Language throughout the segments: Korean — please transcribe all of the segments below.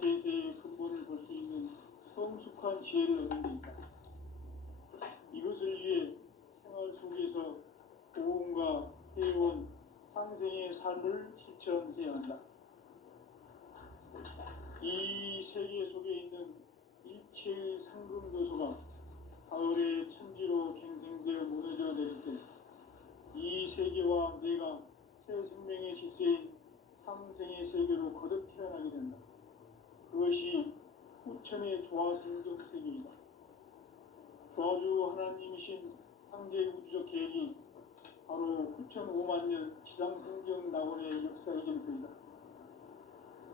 대세의 근본을 볼 수 있는 성숙한 지혜를 얻는 데 있다. 이것을 위해 생활 속에서 고음과 해온 상생의 삶을 실천해야 한다. 이 세계 속에 있는 일체의 상금 요소가 가을의 천지로 갱생되어 무너져 내릴 때 이 세계와 내가 새 생명의 질서인 상생의 세계로 거듭 태어나게 된다. 그것이 후천의 조화생경 세계이다. 조화주 하나님이신 상제의 우주적 계획이 바로 후천 5만년 지상생경 낙원의 역사 이전표이다.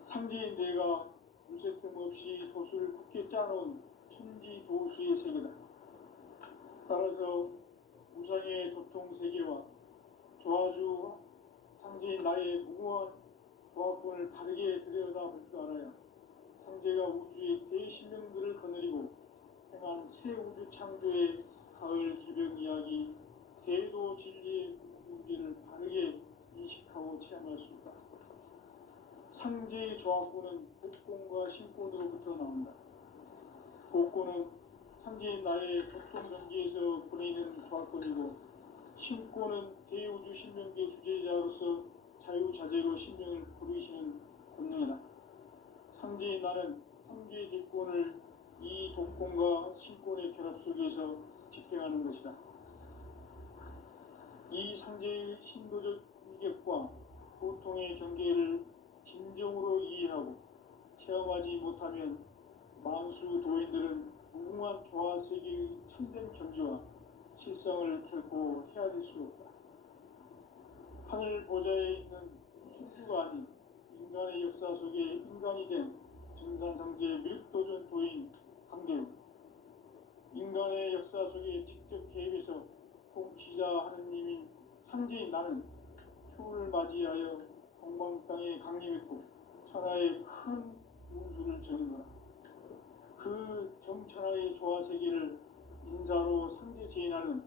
상제인 내가 무쇠 틈 없이 도수를 굳게 짜놓은 천지 도수의 세계다. 따라서 무상의 도통 세계와 조화주 상제인 나의 무모한 조화권을 바르게 들여다볼 줄 알아야 상제가 우주의 대신명들을 거느리고 행한 새 우주 창조의 가을 개벽 이야기, 대도 진리의 문제를 바르게 인식하고 체험할 수 있다. 상제의 조화권은 복권과 신권으로부터 나온다. 복권은 상제인 나의 보통 경계에서 보내는 조화권이고, 신권은 대우주 신명계 주제자로서 자유자재로 신명을 부르시는 권능이다. 상제인 나는 상제의 대권을 이 동권과 신권의 결합 속에서 집행하는 것이다. 이 상제의 신도적 위격과 보통의 경계를 진정으로 이해하고 체험하지 못하면 만수 도인들은 무궁한 조화세계의 참된 경지와 실상을 결코 헤아릴 수 없다. 하늘 보좌에 있는 천주가 아닌 인간의 역사 속에 인간이 된 증산상제 밀도전 도인 강대우, 인간의 역사 속에 직접 개입해서 통치자 하느님인 상제인 나는 추운을 맞이하여 동방 땅에 강림했고 천하의 큰 운수를 전하노라. 그 정천하의 조화세계를 인사로 상제 제인하는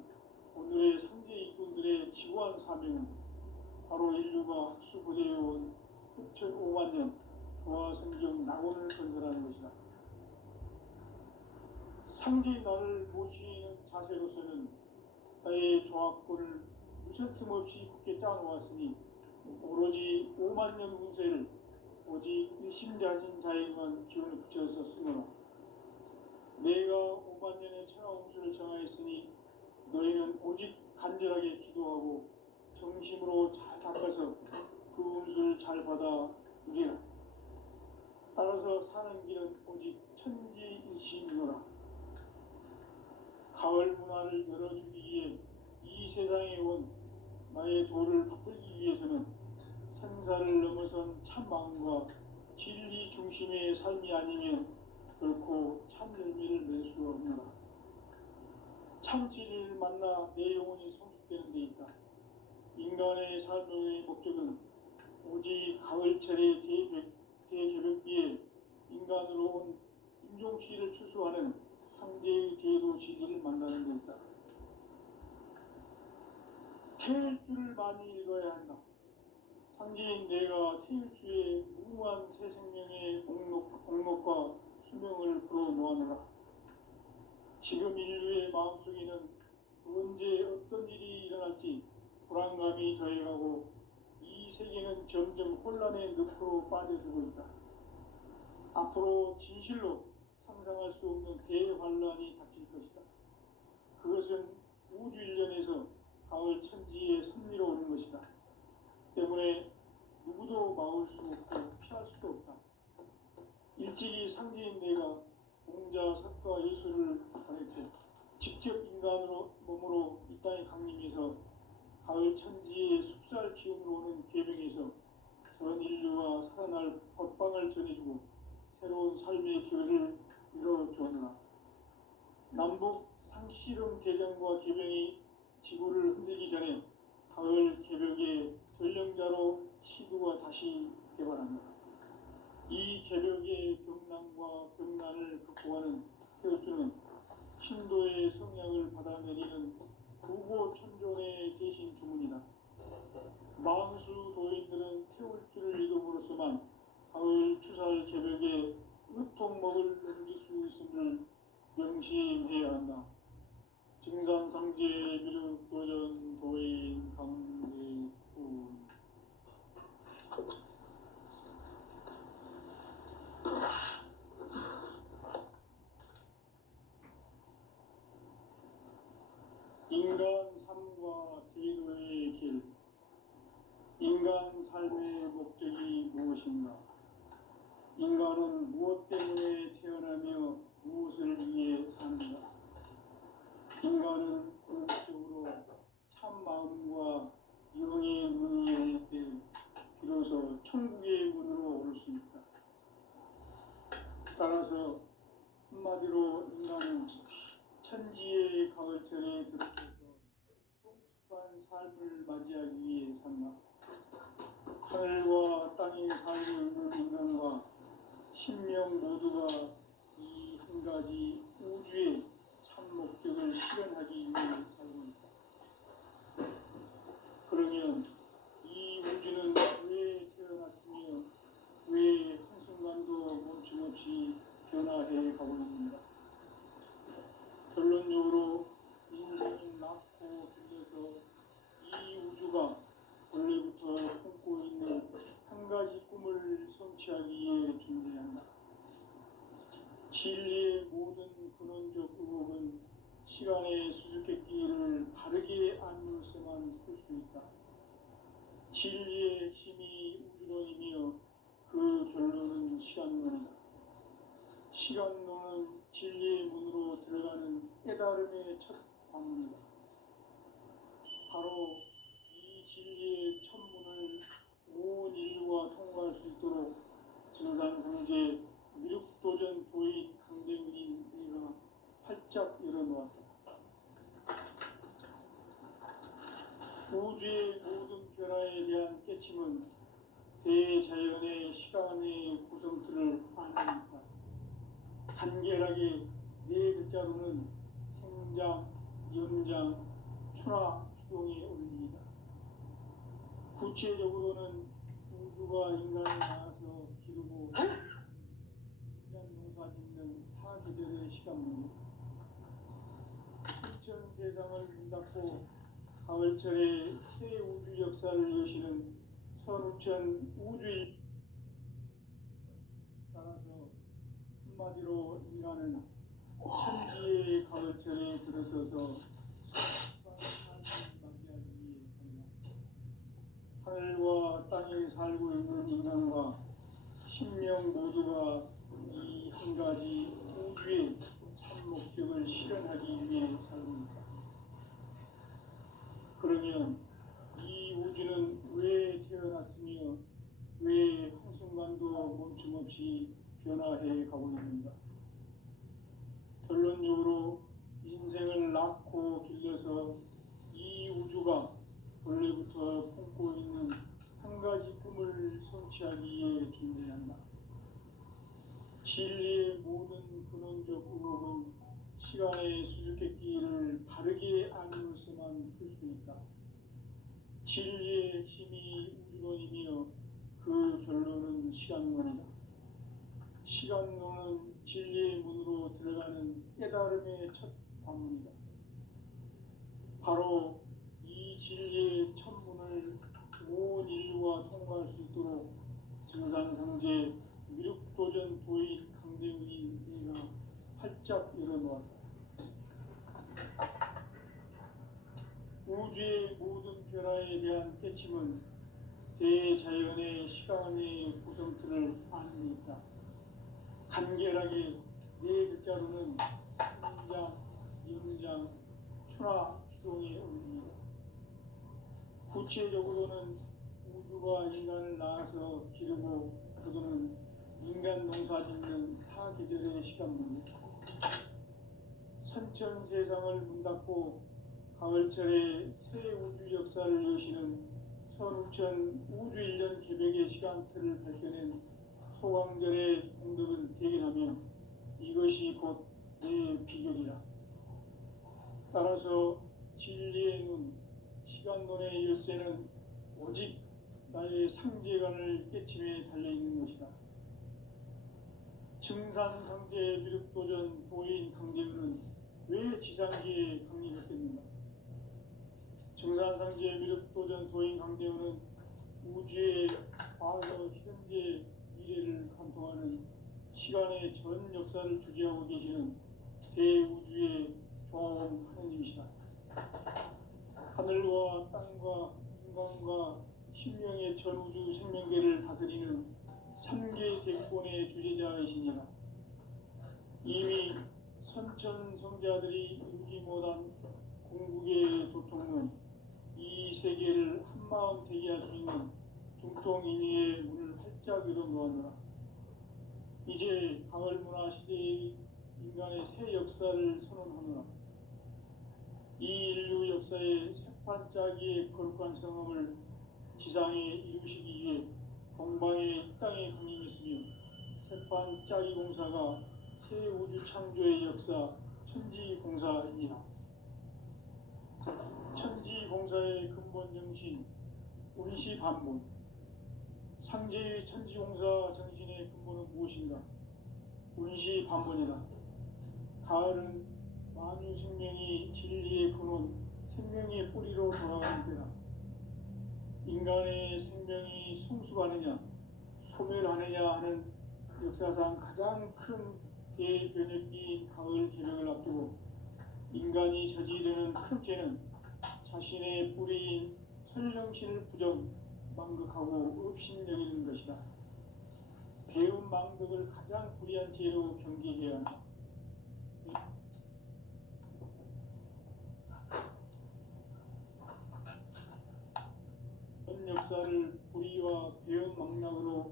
오늘의 상제 일꾼들의 지구한 사명은 바로 인류가 학수부대해온 6,5만 년 조화성경 낙원을 건설하는 것이다. 상제인 나를 모시는 자세로서는 나의 조화권을 무쇠틈 없이 굳게 짜놓았으니 오로지 5만 년 운세를 오직 일심자진 자에게만 기운을 붙여서 쓰노라. 내가 5만 년의 천하 운수를 정하였으니 너희는 오직 간절하게 기도하고 정심으로 잘 닦아서 그 운수를 잘 받아 누리라. 따라서 사는 길은 오직 천지일심이노라. 가을 문화를 열어주기 위해 이 세상에 온 나의 도를 받들기 위해서는 생사를 넘어선 참 마음과 진리 중심의 삶이 아니면 결코 참 열매를 맺을 수 없노라. 참 진리를 만나 내 영혼이 성숙되는 데 있다. 인간의 삶의 목적은 오직 가을철의 대개벽기에 인간으로 온 인종시를 추수하는 상제의 대도 진리를 만나는 데 있다. 태일주를 많이 읽어야 한다. 상제인 내가 태일주의 무궁한 새 생명의 목록과 수명을 풀어놓아노라. 지금 인류의 마음속에는 언제 어떤 일이 일어날지 불안감이 더해가고 이 세계는 점점 혼란의 늪으로 빠져들고 있다. 앞으로 진실로 상상할 수 없는 대환란이 닥칠 것이다. 그것은 우주 일련에서 가을 천지의 섭리로 오는 것이다. 때문에 누구도 막을 수 없고 피할 수도 없다. 일찍이 상제인 내가 공자, 석가, 예술을 보냈고 직접 인간으로 몸으로 이 땅에 강림해서 가을 천지의 숲살 기운으로 오는 계명에서 전 인류와 살아날 법방을 전해주고 새로운 삶의 기회를 이뤄주었노라. 남북 상씨름 대전과 계명이 지구를 흔들기 전에 가을 개벽의 전령자로 시도가 다시 개발합니다. 이 개벽의 병난과 병난을 극복하는 태울주는 신도의 성향을 받아내리는 구고천존의 대신 주문이다. 만수 도인들은 태울주를 읽음으로써만 가을 추살 개벽의 으통먹을 넘길 수 있음을 명심해야 한다. 증산상제 미륵도전 도인 강대훈. 인간 삶과 대도의 길. 인간 삶의 목적이 무엇인가? 인간은 무엇 때문에 태어나며 무엇을 위해 사는가? 인간은 궁극적으로 참 마음과 영의 문이 열릴 때 비로소 천국의 문으로 오를 수 있다. 따라서 한마디로 인간은 천지의 가을철에 들어서서 성숙한 삶을 맞이하기 위해 산다. 하늘과 땅에 살고 있는 인간과 신명 모두가 이 한 가지 우주의 참 목적을 실현하기 위해 살고 있다. 그러면 이 우주는 왜 태어났으며 왜 한순간도 멈춤없이 변화해 가고 있는가? 결론적으로 인생이 낳고 빌려서 이 우주가 원래부터 품고 있는 한 가지 꿈을 성취하기 위해 존재한다. 진리의 모든 근원적 의혹은 시간의 수수께끼를 바르게 안물서만 풀 수 있다. 진리의 핵심이 우주론이며 그 결론은 시간론이다. 시간론은 진리의 문으로 들어가는 깨달음의 첫 방문이다. 바로 이 진리의 첫 문을 온 인류가 통과할 수 있도록 증산상제 미륵도전 도인 강대훈이 내가 활짝 열어놓았다. 우주의 모든 변화에 대한 깨침은 대자연의 시간의 구성틀을 아는 있다. 간결하게 네 글자로는 생장, 연장, 추나 추동의 원리이다. 구체적으로는 우주가 인간을 낳아서 기르고 인간 농사 짓는 사계절의 시간문이다. 수천 세상을 문 닫고 가을철에 새 우주 역사를 여시는 선우천 우주의 따라서 한마디로 인간은 천지의 가을철에 들어서서 수많은 삶을 맞이하기 위해 산다. 하늘과 땅에 살고 있는 인간과 신명 모두가 이 한 가지 우주의 참 목적을 실현하기 위해 살고 있다. 그러면 이 우주는 왜 태어났으며 왜 한순간도 멈춤없이 변화해 가고 있는가? 결론적으로 인생을 낳고 길러서 이 우주가 원래부터 품고 있는 한 가지 꿈을 성취하기 위해 존재한다. 진리의 모든 근원적 의혹은 시간의 수수께끼를 바르게 안으로서만 풀 수 있다. 진리의 핵심이 우주론이며 그 결론은 시간론이다. 시간론은 진리의 문으로 들어가는 깨달음의 첫 방문이다. 바로 이 진리의 첫 문을 온 인류가 통과할 수 있도록 증산상제 미륵도전 도인 강대훈이 내가 활짝 열어놓았다. 우주의 모든 변화에 대한 깨침은 대자연의 시간의 구성틀을 아는 있다. 간결하게 네 글자로는 생장, 연장, 추나 추동의 원리이다. 구체적으로는 우주가 인간을 낳아서 기르고 거두는 인간 농사 짓는 사계절의 시간문이다. 선천 세상을 문 닫고 가을철에 새 우주 역사를 여시는 선우천 우주 1년 개백의 시간틀을 밝혀낸 소강절의 공덕을 대견하며 이것이 곧 내 비결이라. 따라서 진리의 눈, 시간론의 열쇠는 오직 나의 상제관을 깨침에 달려있는 것이다. 증산상제 미륵도전 도인 강대우는 왜 지상기에 강림했겠는가? 증산상제 미륵도전 도인 강대우는 우주의 과거, 현재, 미래를 관통하는 시간의 전 역사를 주재하고 계시는 대우주의 조화원 하느님이시다. 하늘과 땅과 인간과 신명의 전우주 생명계를 다스리는 삼계 대권의 주제자이시니라. 이미 선천성자들이 이루지 못한 궁극의 도통은 이 세계를 한마음 되게 할 수 있는 중통인의의 문을 활짝 열어놓았노라. 이제 가을문화 시대의 인간의 새 역사를 선언하노라. 이 인류 역사의 새판짜기의 거룩한 성함을 지상에 이루시기 위해 동방의 이 땅에 강림했으며 새판짜기 공사가 새 우주 창조의 역사 천지공사이니라. 천지공사의 근본 정신 운시반문. 상제의 천지공사 정신의 근본은 무엇인가? 운시반문이다. 가을은 만유 생명이 진리의 근원, 생명의 뿌리로 돌아가는 때다. 인간의 생명이 성숙하느냐, 소멸하느냐 하는 역사상 가장 큰 대변혁기인 가을 개명을 앞두고 인간이 저지르는 큰 죄는 자신의 뿌리인 천령신을 부정, 망극하고 업신여기는 것이다. 배운 망덕을 가장 불의한 죄로 경계해야 한다. 전 역사를 불의와 배운 망락으로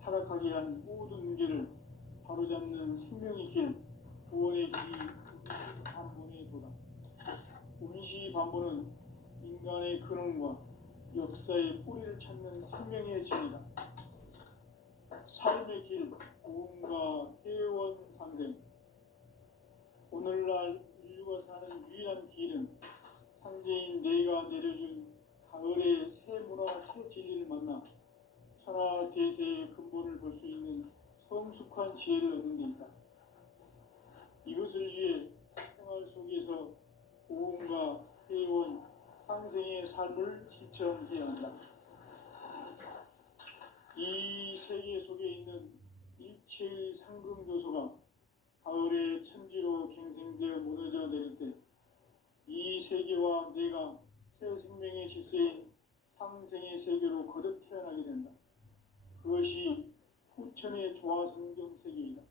타락하게 한 모든 문제를 바로잡는 생명의 길, 구원의 길이 운시반본의 도다. 운시반본은 인간의 근원과 역사의 뿌리를 찾는 생명의 진이다. 삶의 길, 고음과 회원 상생. 오늘날 인류가 사는 유일한 길은 상제인 내가 내려준 가을의 새 문화, 새 진리를 만나 천하 대세의 근본을 볼 수 있는 성숙한 지혜를 얻는 데 있다. 이것을 위해 생활 속에서 고음과 회원, 상생의 삶을 실천해야 한다. 이 세계 속에 있는 일체의 상금요소가 가을의 천지로 갱생되어 무너져 내릴 때 이 세계와 내가 새 생명의 질서인 상생의 세계로 거듭 태어나게 된다. 그것이 후천의 조화성경 세계이다.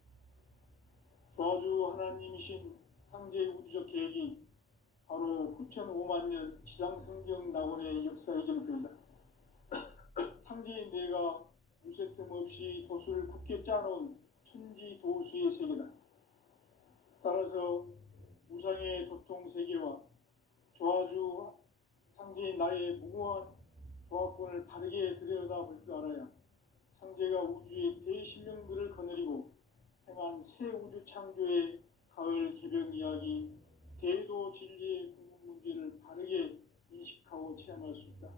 조화주 하나님이신 상제의 우주적 계획이 바로 후천 5만 년 지상성경 낙원의 역사의 정표이다. 상제인 내가 무쇠틈 없이 도수를 굳게 짜놓은 천지도수의 세계다. 따라서 무상의 도통 세계와 조화주 상제인 나의 무궁한 조화권을 바르게 들여다볼 줄 알아야 상제가 우주의 대신명들을 거느리고 행한 새 우주 창조의 가을 개벽 이야기, 대도 진리의 궁극 문제를 바르게 인식하고 체험할 수 있다.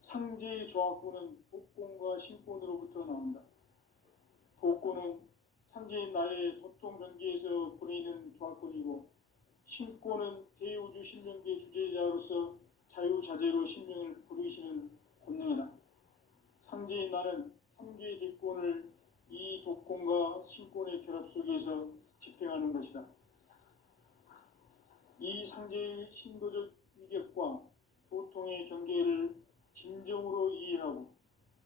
상제의 조화권은 복권과 신권으로부터 나온다. 복권은 상제인 나의 도통 경계에서 보내는 조화권이고, 신권은 대우주 신명계 주제자로서 자유자재로 신명을 부르시는 권능이다. 상제인 나는 3개의 대권을 이 독권과 신권의 결합 속에서 집행하는 것이다. 이 상제의 신도적 위격과 도통의 경계를 진정으로 이해하고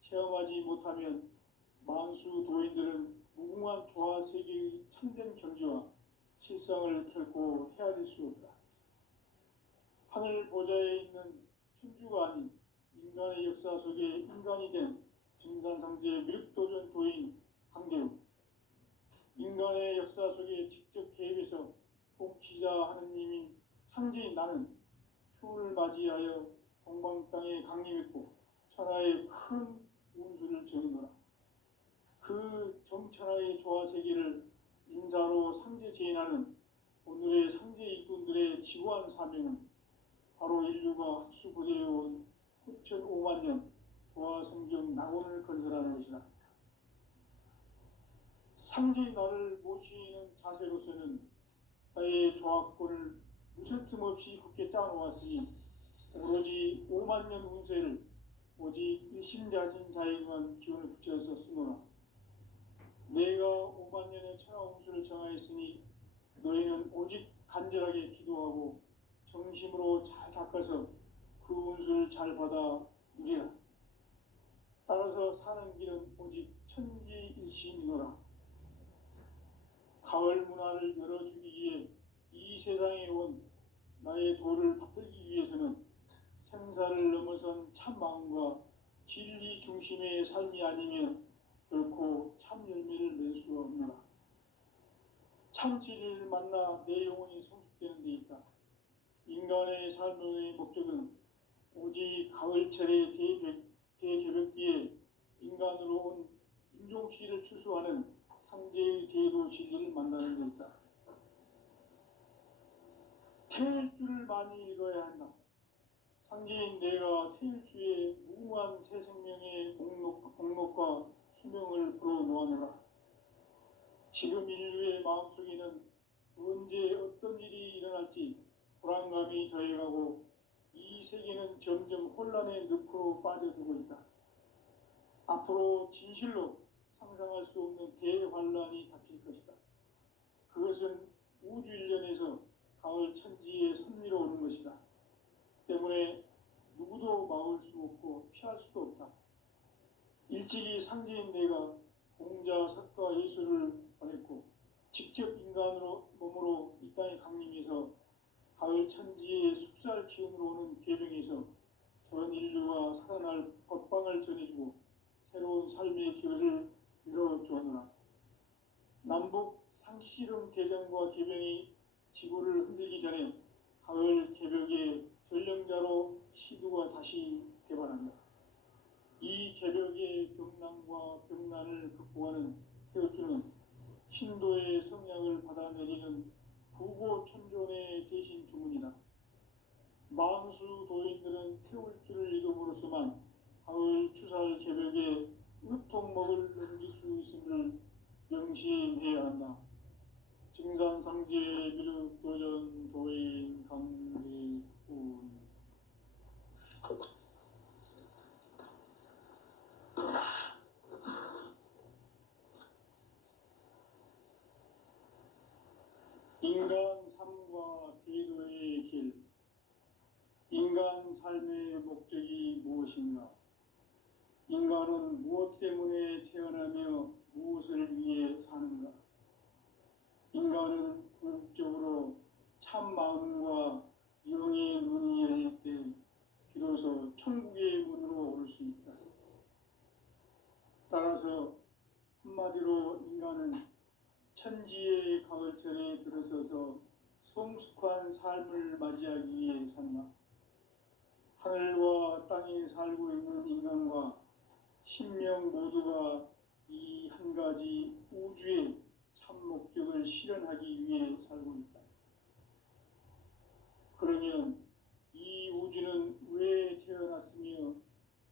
체험하지 못하면 만수 도인들은 무궁한 조화세계의 참된 경지와 실상을 결코 헤아릴 수 없다. 하늘 보좌에 있는 천주가 아닌 인간의 역사 속에 인간이 된 증산상제 미륵도전 도인 강대우. 인간의 역사 속에 직접 개입해서 통치자 하느님인 상제인 나는 추운을 맞이하여 동방 땅에 강림했고 천하의 큰 운수를 정의노라. 그 정천하의 조화세계를 인사로 상제 제인하는 오늘의 상제 일꾼들의 지구한 사명은 바로 인류가 학수부대해온 후천 5만 년 조화성경 낙원을 건설하는 것이다. 상제의 나를 모시는 자세로서는 나의 조합권을 무쇠틈 없이 굳게 짜놓았으니 오로지 5만 년 운세를 오직 일심자진 자에게만 기운을 붙여서 쓰노라. 내가 5만 년의 천하 운수를 정하였으니 너희는 오직 간절하게 기도하고 정심으로 잘 닦아서 그 운수를 잘 받아 누리라. 따라서 사는 길은 오직 천지일심이노라. 가을 문화를 열어주기 위해 이 세상에 온 나의 도를 받들기 위해서는 생사를 넘어선 참 마음과 진리 중심의 삶이 아니면 결코 참 열매를 맺을 수 없노라. 참 진리를 만나 내 영혼이 성숙되는 데 있다. 인간의 삶의 목적은 오직 가을철의 대개벽비에 인간으로 온 인종시를 추수하는 상제의 대도 진리를 만나는 데 있다. 태일주를 많이 읽어야 한다. 상제인 내가 태일주의 무궁한 새 생명의 공록과 수명을 불어놓아노라. 지금 인류의 마음속에는 언제 어떤 일이 일어날지 불안감이 더해가고 이 세계는 점점 혼란의 늪으로 빠져들고 있다. 앞으로 진실로 상상할 수 없는 대환란이 닥칠 것이다. 그것은 우주 일련에서 가을 천지에 선미로 오는 것이다. 때문에 누구도 막을 수 없고 피할 수도 없다. 일찍이 상제인 내가 공자, 석가, 예수를 보냈고 직접 인간으로 몸으로 이 땅에 강림해서 가을 천지의 숲살 기운으로 오는 계명에서 전 인류와 살아날 법방을 전해주고 새로운 삶의 기회를 열어주었노라. 남북 상씨름 대전과 개병이 지구를 흔들기 전에 가을 개벽의 전령자로 시두가 다시 개발한다. 이 개벽의 병난과 병난을 극복하는 태울주는 신도의 성약을 받아내리는 부고천존의 대신 주문이다. 만수 도인들은 태울주를 이름으로서만 가을 추살 개벽에 으통먹을 넘길 수 있음을 명심해야 한다. 증산상제 비륵 도전 도인 강대훈. 인간 삶과 대도의 길. 인간 삶의 목적이 무엇인가? 인간은 무엇 때문에 태어나며 무엇을 위해 사는가? 인간은 궁극적으로 참 마음과 영의 눈이 열릴 때 비로소 천국의 문으로 오를 수 있다. 따라서 한마디로 인간은 천지의 가을철에 들어서서 성숙한 삶을 맞이하기 위해 산다. 하늘과 땅에 살고 있는 인간과 신명 모두가 이 한 가지 우주의 참 목적을 실현하기 위해 살고 있다. 그러면 이 우주는 왜 태어났으며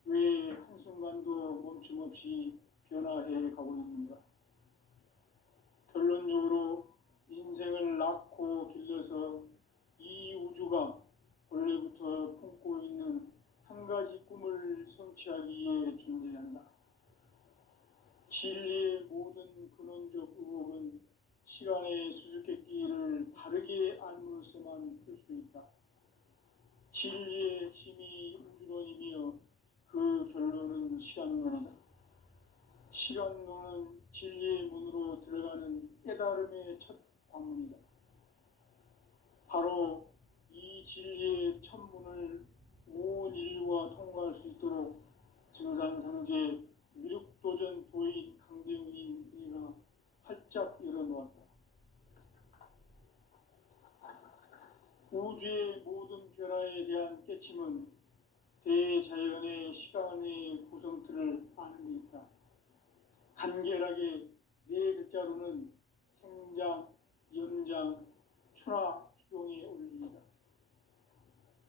왜 한순간도 멈춤없이 변화해 가고 있는가? 결론적으로 인생을 낳고 길러서 이 우주가 원래부터 품고 있는 한 가지 꿈을 성취하기 위해 존재한다. 진리의 모든 근원적 의혹은 시간의 수수께끼를 바르게 알므로서만 풀 수 있다. 진리의 핵심이 우주론이며 그 결론은 시간론이다. 시간론은 진리의 문으로 들어가는 깨달음의 첫 관문이다. 바로 이 진리의 첫 문을 온 인류가 통과할 수 있도록 증산상제 미륵도전 도인 강대훈이 내가 활짝 열어놓았다. 우주의 모든 변화에 대한 깨침은 대자연의 시간의 구성틀을 아는 데 있다. 간결하게 네 글자로는 생장, 연장, 추나 추종의 원리이다.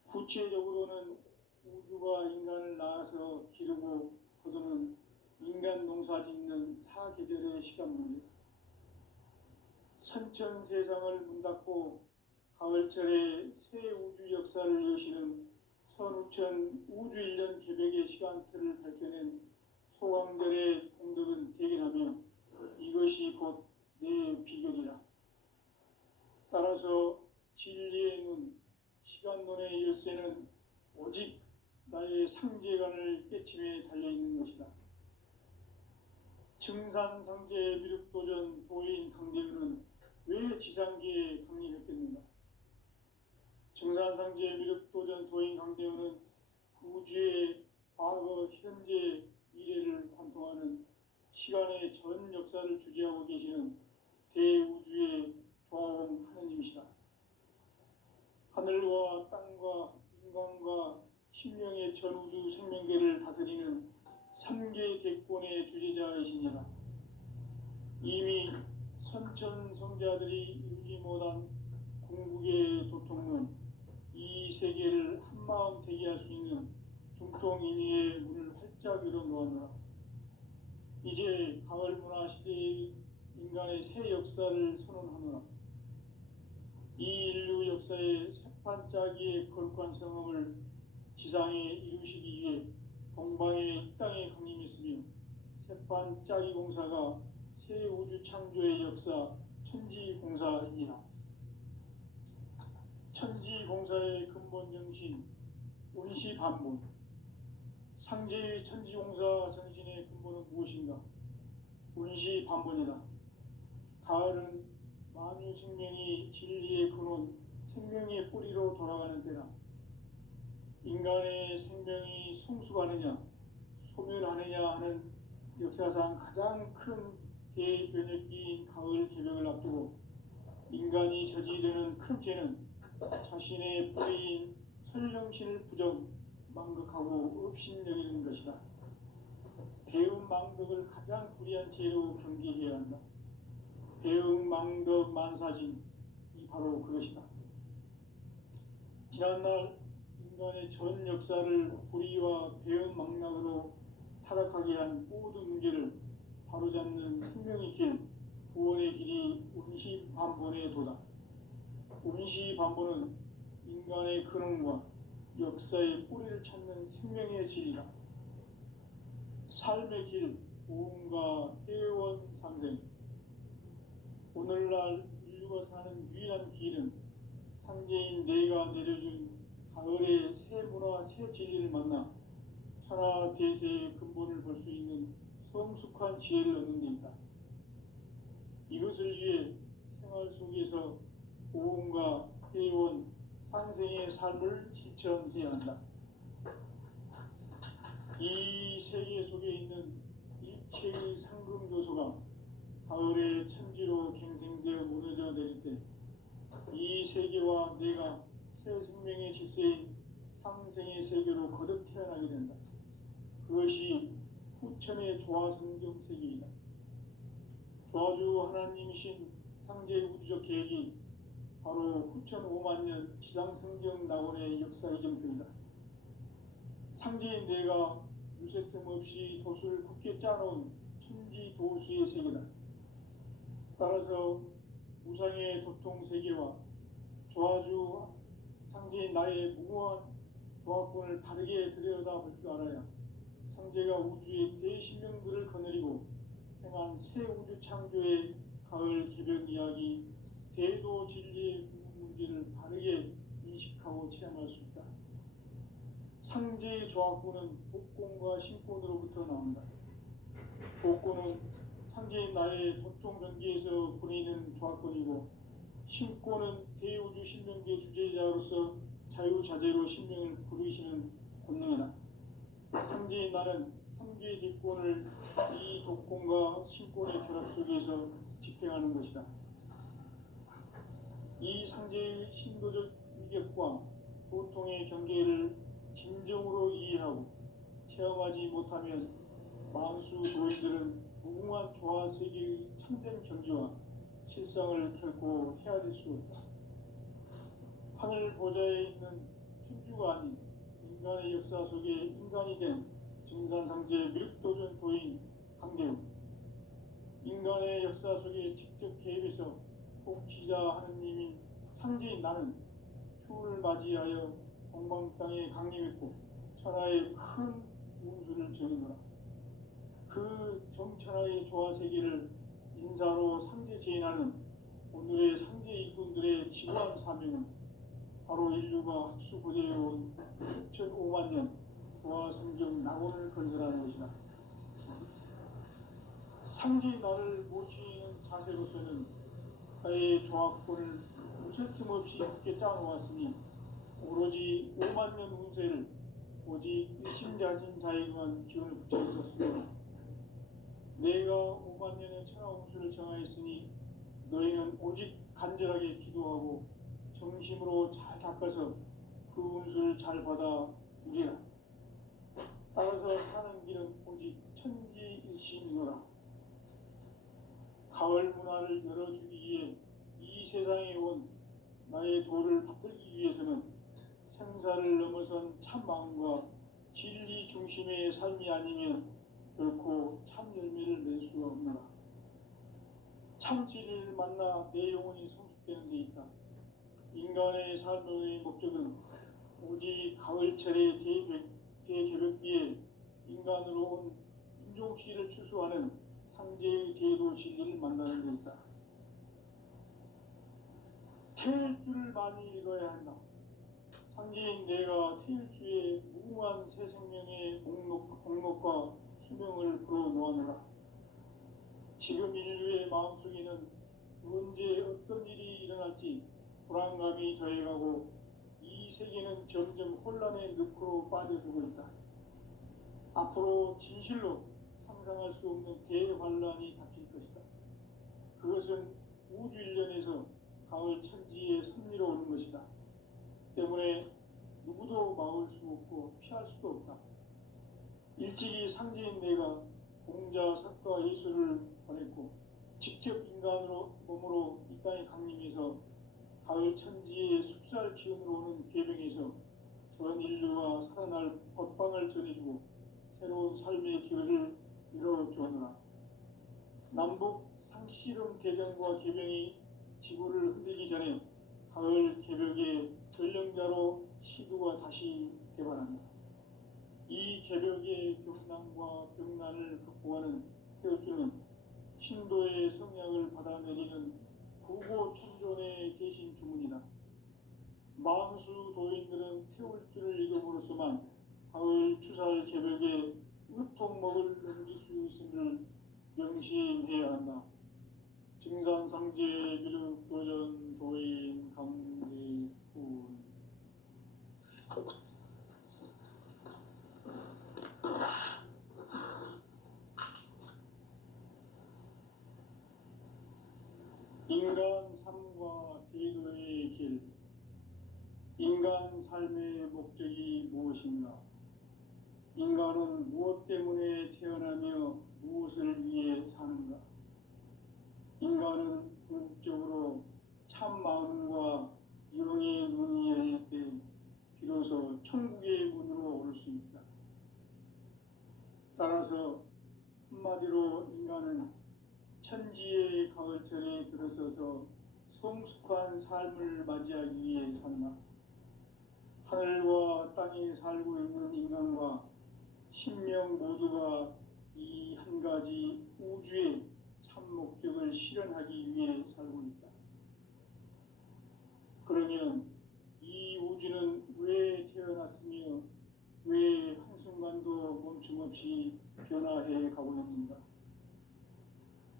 구체적으로는 우주가 인간을 낳아서 기르고 거두는 인간 농사 짓는 사계절의 시간 문제, 선천 세상을 문 닫고 가을철에 새 우주 역사를 여시는 선우천 우주일년 개벽의 시간틀을 밝혀낸 소강들의 공덕은 대견하며 이것이 곧 내 비결이라. 따라서 진리의 눈, 시간론의 열쇠는 오직 나의 상제관을 깨침에 달려있는 것이다. 증산상제 미륵도전 도인 강대우는 왜 지상계에 강림했겠는가? 증산상제 미륵도전 도인 강대우는 우주의 과거, 현재, 미래를 관통하는 시간의 전 역사를 주재하고 계시는 대우주의 조화원 하느님이시다. 하늘과 땅과 인간과 신명의 전우주 생명계를 다스리는 3개 대권의 주재자이시니라. 이미 선천성자들이 이루지 못한 궁극의 도통은 이 세계를 한마음 되게 할 수 있는 중통인의의 문을 활짝 열어 놓았노라. 이제 가을 문화 시대의 인간의 새 역사를 선언하노라. 이 인류 역사의 새판짜기의 거룩한 성험을 지상에 이루시기 위해 동방의 이 땅에 강림했으며 새판짜기 공사가 새 우주 창조의 역사 천지공사이니라. 천지공사의 근본 정신 운시반본. 상제의 천지공사 정신의 근본은 무엇인가? 운시반본이다. 가을은 만유 생명이 진리의 근원, 생명의 뿌리로 돌아가는 때다. 인간의 생명이 성숙하느냐, 소멸하느냐 하는 역사상 가장 큰 대변혁기인 가을 개벽을 앞두고 인간이 저지르는 큰 죄는 자신의 뿌리인 설령신을 부정, 망극하고 업신여기는 것이다. 배움 망덕을 가장 불의한 죄로 경계해야 한다. 배움 망덕 만사진이 바로 그것이다. 지난날 인간의 전 역사를 불의와 배움 망락으로 타락하게 한 모든 문제를 바로잡는 생명의 길, 구원의 길이 운시반본의 도다. 운시반본은 인간의 근원과 역사의 뿌리를 찾는 생명의 진리다. 삶의 길, 오음과 회원 상생. 오늘날 인류가 사는 유일한 길은 상제인 내가 내려준 가을의 새 문화, 새 진리를 만나 천하 대세의 근본을 볼 수 있는 성숙한 지혜를 얻는 데 있다. 이것을 위해 생활 속에서 오음과 회원, 상생의 삶을 실천해야 한다. 이 세계 속에 있는 일체의 상금 요소가 가을의 천지로 갱생되어 무너져 내릴 때 이 세계와 내가 새 생명의 질서인 상생의 세계로 거듭 태어나게 된다. 그것이 후천의 조화성경 세계이다. 조화주 하나님이신 상제 우주적 계획이 바로 후천 5만 년 지상성경 낙원의 역사 이정표이다. 상제인 내가 유세틈 없이 도수를 굳게 짜놓은 천지 도수의 세계다. 따라서 무상의 도통 세계와 조화주 상제인 나의 무모한 조화권을 바르게 들여다볼 줄 알아야 상제가 우주의 대신명들을 거느리고 행한 새 우주 창조의 가을 개벽 이야기, 대도 진리의 문제를 바르게 인식하고 체험할 수 있다. 상제의 조화권은 복권과 신권으로부터 나온다. 복권은 상제인 나의 도통 전기에서 보내는 조화권이고, 신권은 대우주 신명계 주제자로서 자유자재로 신명을 부르시는 권능이다. 상제인 나는 3개의 뒷권을 이 독권과 신권의 결합 속에서 집행하는 것이다. 이 상제의 신도적 위격과 보통의 경계를 진정으로 이해하고 체험하지 못하면 만수 도인들은 무궁한 조화 세계의 참된 경지와 실상을 결코 헤아릴 수 없다. 하늘 보좌에 있는 천주가 아닌 인간의 역사 속에 인간이 된 증산상제 미륵도전 도인 강대우. 인간의 역사 속에 직접 개입해서 통치자 하느님인 상제인 나는 추을 맞이하여 동방 땅에 강림했고 천하의 큰 운수를 정하노라. 그 정천하의 조화세계를 인사로 상제 제인하는 오늘의 상제 일꾼들의 지구한 사명은 바로 인류가 학수고대해온 6,500만 년 조화성경 낙원을 건설하는 것이다. 상제의 나를 모시는 자세로서는 나의 조합권을 무쇠틈 없이 함께 짜놓았으니 오로지 5만 년 운세를 오직 일심자진 자에게만 기운을 붙여 있었으며 내가 5만 년의 천하 운수를 정하였으니 너희는 오직 간절하게 기도하고 정심으로 잘 닦아서 그 운수를 잘 받아 누리라. 따라서 사는 길은 오직 천지일심이노라. 가을 문화를 열어주기 위해 이 세상에 온 나의 도를 받들기 위해서는 생사를 넘어선 참 마음과 진리 중심의 삶이 아니면 결코 참 열매를 낼 수가 없노라. 참 진리를 만나 내 영혼이 성숙되는 데 있다. 인간의 삶의 목적은 오직 가을철의 대개벽기에 인간으로 온 인종씨를 추수하는 상제의 대도 진리를 만나는 데 있다. 태일주를 많이 읽어야 한다. 상제인 내가 태일주의 무궁한 새 생명의 목록과 수명을 불어놓아노라. 지금 인류의 마음속에는 언제 어떤 일이 일어날지 불안감이 더해가고 이 세계는 점점 혼란의 늪으로 빠져들고 있다. 앞으로 진실로 상상할 수 없는 대환란이 닥칠 것이다. 그것은 우주 일련에서 가을 천지의 섭리로 오는 것이다. 때문에 누구도 막을 수 없고 피할 수도 없다. 일찍이 상제인 내가 공자, 석가, 예수를 보냈고 직접 인간으로 몸으로 이 땅에 강림해서 가을 천지의 숲살 기운으로 오는 계명에서 전 인류가 살아날 법방을 전해주고 새로운 삶의 기회를 이뤄주었노라. 남북 상씨름 대전과 계명이 지구를 흔들기 전에 가을 개벽의 전령자로 시도가 다시 개발합니다. 이 개벽의 경난과 병난을 극복하는 태울주는 신도의 성약을 받아내리는 구고천존의 대신 주문이다. 만수 도인들은 태울주를 읽음으로써만 가을 추살 개벽에 으통먹을 넘길 수 있음을 명심해야 한다. 증산상제 비륵 도전 도인 강대군. 인간 삶과 대도의 길. 인간 삶의 목적이 무엇인가? 인간은 무엇 때문에 태어나며 무엇을 위해 사는가? 인간은 궁극적으로 참 마음과 영의 눈이 열릴 때 비로소 천국의 문으로 오를 수 있다. 따라서 한마디로 인간은 천지의 가을철에 들어서서 성숙한 삶을 맞이하기 위해 산다. 하늘과 땅에 살고 있는 인간과 신명 모두가 이 한 가지 우주의 참 목적을 실현하기 위해 살고 있다. 그러면 이 우주는 왜 태어났으며 왜 한순간도 멈춤없이 변화해 가고 있는가?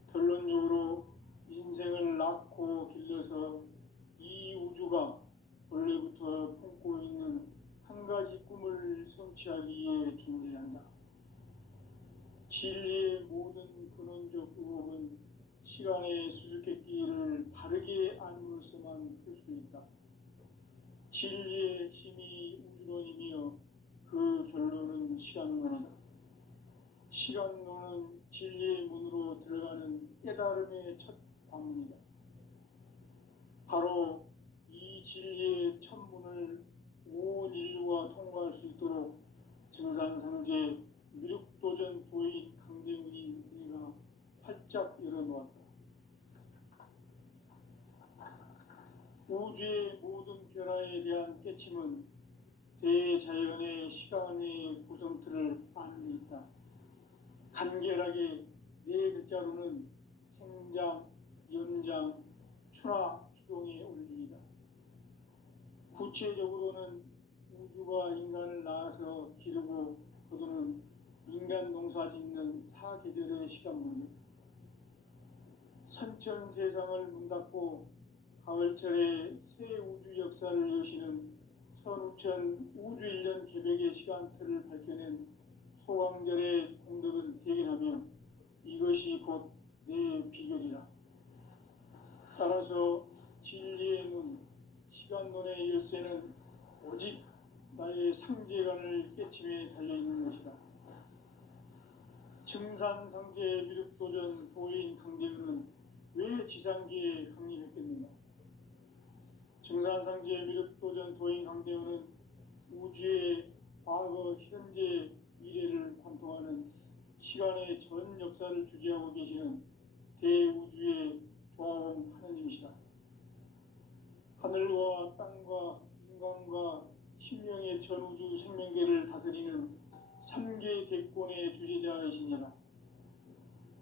결론적으로 인생을 낳고 길러서 이 우주가 원래부터 품고 있는 한 가지 꿈을 성취하기 위해 존재한다. 진리의 모든 근원적 의혹은 시간의 수수께끼를 바르게 알므로써만 풀 수 있다. 진리의 핵심이 우주론이며 그 결론은 시간론이다. 시간론은 진리의 문으로 들어가는 깨달음의 첫 관문이다. 바로 이 진리의 첫 문을 온 인류가 통과할 수 있도록 증산상제 미륵도전 도인 강대훈이 내가 활짝 열어놓았다. 우주의 모든 변화에 대한 깨침은 대자연의 시간의 구성틀을 아는 데 있다. 간결하게 네 글자로는 생장, 연장, 추나 추동의 원리이다. 구체적으로는 우주가 인간을 낳아서 기르고 거두는 인간 농사 짓는 사계절의 시간문제, 선천 세상을 문닫고 가을철에 새 우주 역사를 여시는 선우천 우주 1년 개백의 시간틀을 밝혀낸 소왕절의 공덕은 대견하며 이것이 곧 내 비결이라. 따라서 진리의 눈, 시간론의 열쇠는 오직 나의 상제관을 깨침에 달려있는 것이다. 증산상제 미륵도전 도인 강대우는 왜 지상기에 강림했겠는가? 증산상제 미륵도전 도인 강대우는 우주의 과거, 현재, 미래를 관통하는 시간의 전 역사를 주재하고 계시는 대우주의 조화공 하느님이시다. 하늘과 땅과 인간과 신명의 전우주 생명계를 다스리는 3계 대권의 주재자이시니라.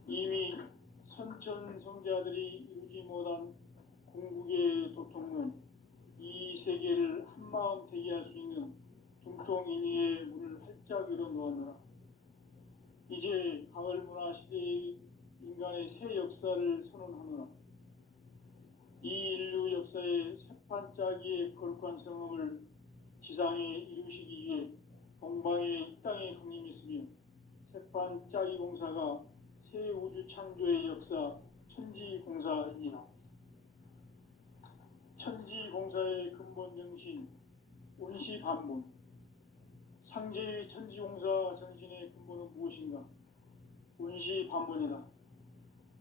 이미 선천성자들이 이루지 못한 궁극의 도통론, 이 세계를 한마음 되게 할 수 있는 중통인의의 문을 활짝 열어 놓았노라. 이제 가을 문화 시대의 인간의 새 역사를 선언하노라. 이 인류 역사의 새판짜기의 거룩한 성함을 지상에 이루시기 위해 동방의 이 땅에 강림했으며 새판짜기 공사가 새 우주 창조의 역사 천지공사이니라. 천지공사의 근본 정신 운시반본, 상제의 천지공사 정신의 근본은 무엇인가? 운시반본이다.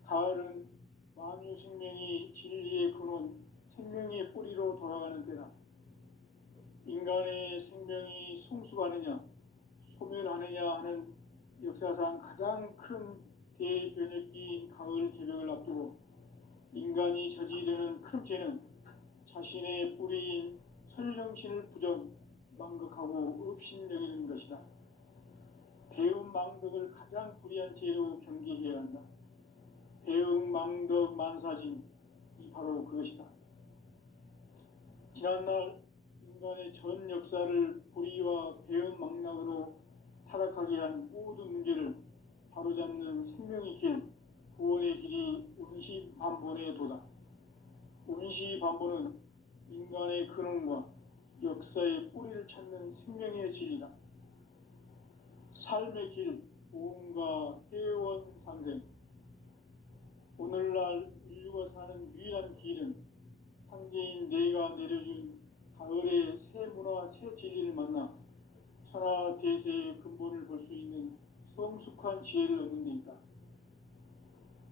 가을은 만유 생명이 진리의 근원, 생명의 뿌리로 돌아가는 때다. 인간의 생명이 성숙하느냐, 소멸하느냐 하는 역사상 가장 큰 대변혁기인 가을 개벽을 앞두고 인간이 저지르는 큰 죄는 자신의 뿌리인 설령신을 부정, 망극하고 업신여기는 것이다. 배움 망덕을 가장 불의한 죄로 경계해야 한다. 배움 망덕 만사진이 바로 그것이다. 지난날 인간의 전 역사를 불의와 배움 망락으로 타락하게 한 모든 문제를 바로잡는 생명의 길, 구원의 길이 운시반본의 도다. 운시반본은 인간의 근원과 역사의 뿌리를 찾는 생명의 진리다. 삶의 길, 보험과 회원 상생. 오늘날 인류가 사는 유일한 길은 상제인 내가 내려준 가을의 새 문화, 새 진리를 만나 천하 대세의 근본을 볼 수 있는 성숙한 지혜를 얻는 데 있다.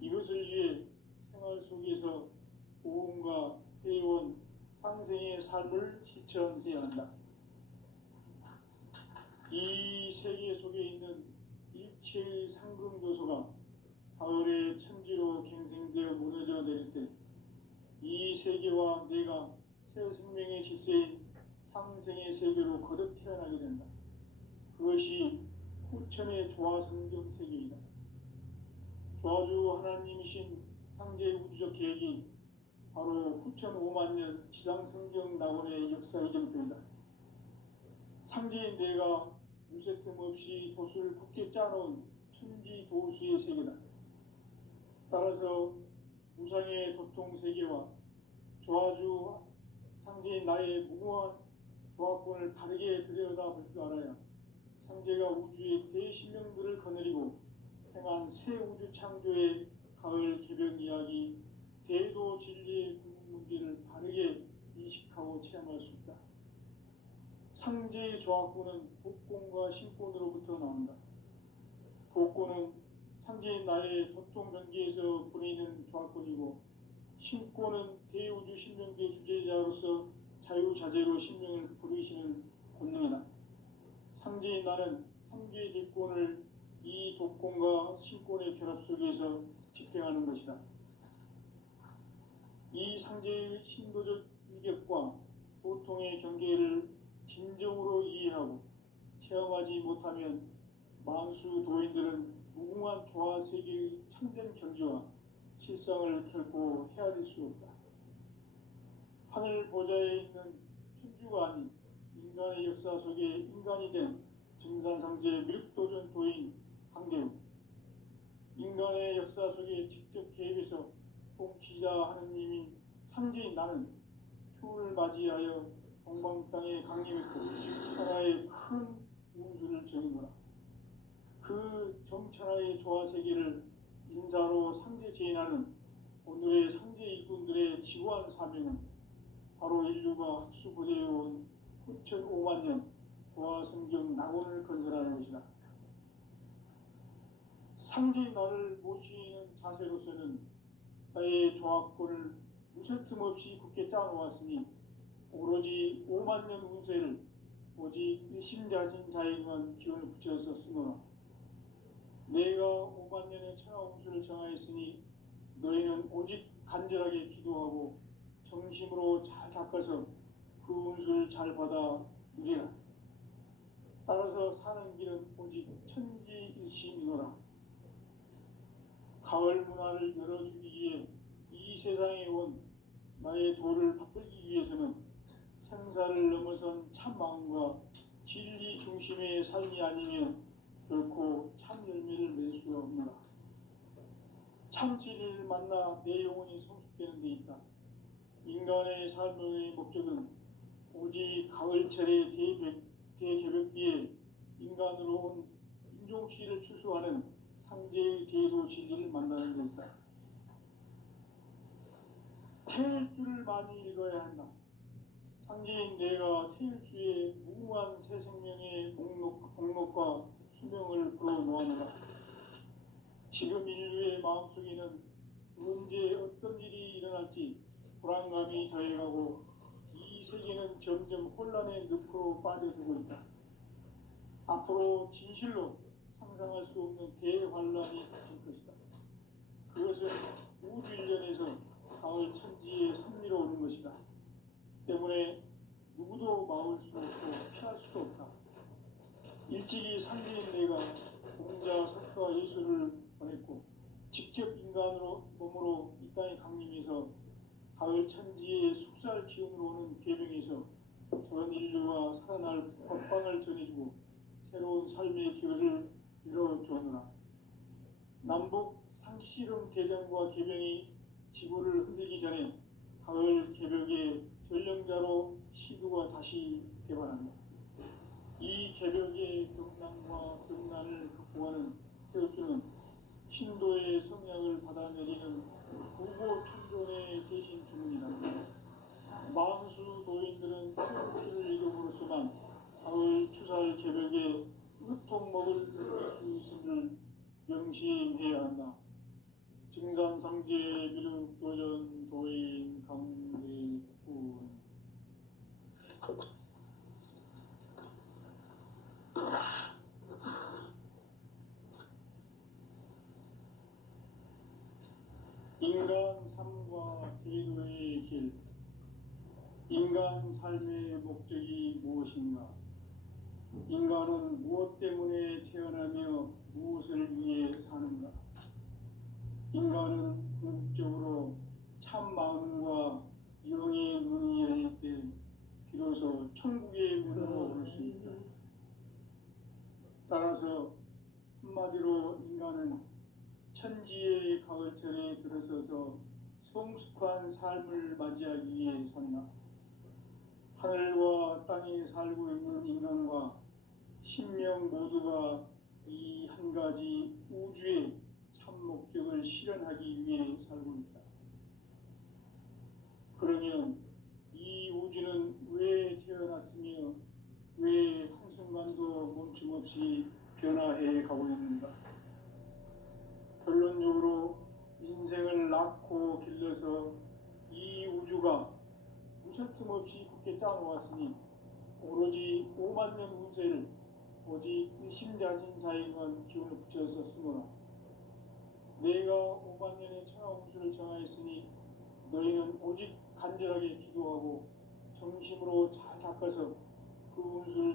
이것을 위해 생활 속에서 보험과 회원, 상생의 삶을 실천해야 한다. 이 세계 속에 있는 일체의 상금 요소가 가을의 천지로 갱생되어 무너져 내릴 때 이 세계와 내가 새 생명의 질서인 상생의 세계로 거듭 태어나게 된다. 그것이 후천의 조화성경 세계이다. 조화주 하나님이신 상제의 우주적 계획이 바로 후천 5만 년 지상성경 낙원의 역사 이정표이다. 상제인 내가 무쇠틈 없이 도수를 굳게 짜놓은 천지 도수의 세계다. 따라서 무상의 도통 세계와 조화주 상제인 나의 무궁한 조화권을 바르게 들여다볼 줄 알아야 상제가 우주의 대신명들을 거느리고 행한 새 우주 창조의 가을 개벽 이야기, 대도 진리의 궁극 문제를 바르게 인식하고 체험할 수 있다. 상제의 조화권은 복권과 신권으로부터 나온다. 복권은 상제인 나의 도통 경계에서 보내는 조화권이고, 신권은 대우주 신명계 주제자로서 자유자재로 신명을 부르시는 권능이다. 상제인 나는 3개 대권을 이 독권과 신권의 결합 속에서 집행하는 것이다. 이 상제의 신도적 일격과 보통의 경계를 진정으로 이해하고 체험하지 못하면 만수 도인들은 무궁한 조화 세계의 참된 경지와 실상을 결코 헤아릴 수 없다. 하늘 보좌에 있는 천주가 아닌 인간의 역사 속에 인간이 된 증산상제 미륵도전 도인 강대우, 인간의 역사 속에 직접 개입해서 통치자 하느님인 상제인 나는 추운을 맞이하여 동방 땅에 강림했고 천하의 큰 운수를 정했노라. 그 정천하의 조화 세계를 인사로 상제 제인하는 오늘의 상제 일꾼들의 지구한 사명은 바로 인류가 학수고대해온 9,500만 년 조화 성경 낙원을 건설하는 것이다. 상제인 나를 모시는 자세로서는 나의 조합권을 무쇠틈 없이 굳게 짜놓았으니 오로지 5만 년 운세를 오직 일심자진 자에게만 기운을 붙여서 쓰노라. 내가 5만 년의 천하 운수를 정하였으니 너희는 오직 간절하게 기도하고 정심으로 잘 닦아서 그 운수를 잘 받아 누리라. 따라서 사는 길은 오직 천지일심이노라. 가을 문화를 열어주기 위해 이 세상에 온 나의 도를 받들기 위해서는 생사를 넘어선 참 마음과 진리 중심의 삶이 아니면 결코 참 열매를 맺을 수 없노라. 참 진리를 만나 내 영혼이 성숙되는 데 있다. 인간의 삶의 목적은 오직 가을철의 대개벽기에 인간으로 온 인종시를 추수하는 상제의 대도 진리를 만나는 데 있다. 태일주를 많이 읽어야 한다. 상제인 내가 태일주의 무궁한 새 생명의 목록과 수명을 불어놓았노라. 지금 인류의 마음속에는 언제 어떤 일이 일어날지 불안감이 더해가고 이 세계는 점점 혼란의 늪으로 빠져들고 있다. 앞으로 진실로 상상할 수 없는 대환란이 닥칠 것이다. 그것은 우주 일련에서 가을 천지의 섭리로 오는 것이다. 때문에 누구도 막을 수 없고 피할 수도 없다. 일찍이 상제인 내가 공자, 석가, 예수를 보냈고 직접 인간으로 몸으로 이 땅에 강림해서 가을 천지의 숙살 기운으로 오는 계명에서 전 인류가 살아날 법방을 전해주고 새로운 삶의 기회를 열어주었노라. 남북 상씨름 대전과 계명이 지구를 흔들기 전에 가을 개벽의 전령자로 시두가 다시 대발한다. 이 개벽의 병난과 병난을 극복하는 태극주는 신도의 성향을 받아내리는 부고 천존의 대신 주문이다. 만수 도인들은 태극주를 이름으로서만 가을 추살 개벽의 으통먹을 느낄 수 있음을 명심해야 한다. 증산상제 미륵도전 도인 강대군. 인간 삶과 제도의 길. 인간 삶의 목적이 무엇인가? 인간은 무엇 때문에 태어나며 무엇을 위해 사는가? 인간은 궁극적으로 참 마음과 영의 눈이 열릴 때 비로소 천국의 문으로 올 수 있다. 따라서 한마디로 인간은 천지의 가을철에 들어서서 성숙한 삶을 맞이하기 위해 산다. 하늘과 땅에 살고 있는 인간과 신명 모두가 이 한 가지 우주의 참 목적을 실현하기 위해 살고 있다. 그러면 이 우주는 왜 태어났으며 왜 한순간도 멈춤없이 변화해 가고 있는가? 결론적으로 인생을 낳고 길러서 이 우주가 무쇠틈 없이 굳게 짜놓았으니 오로지 5만 년 운세를 오직 일심자진 자에게만 기운을 붙여서 쓰노라. 내가 5만 년의 천하 운수를 정하였으니 너희는 오직 간절하게 기도하고 정심으로 잘 닦아서 그 운수를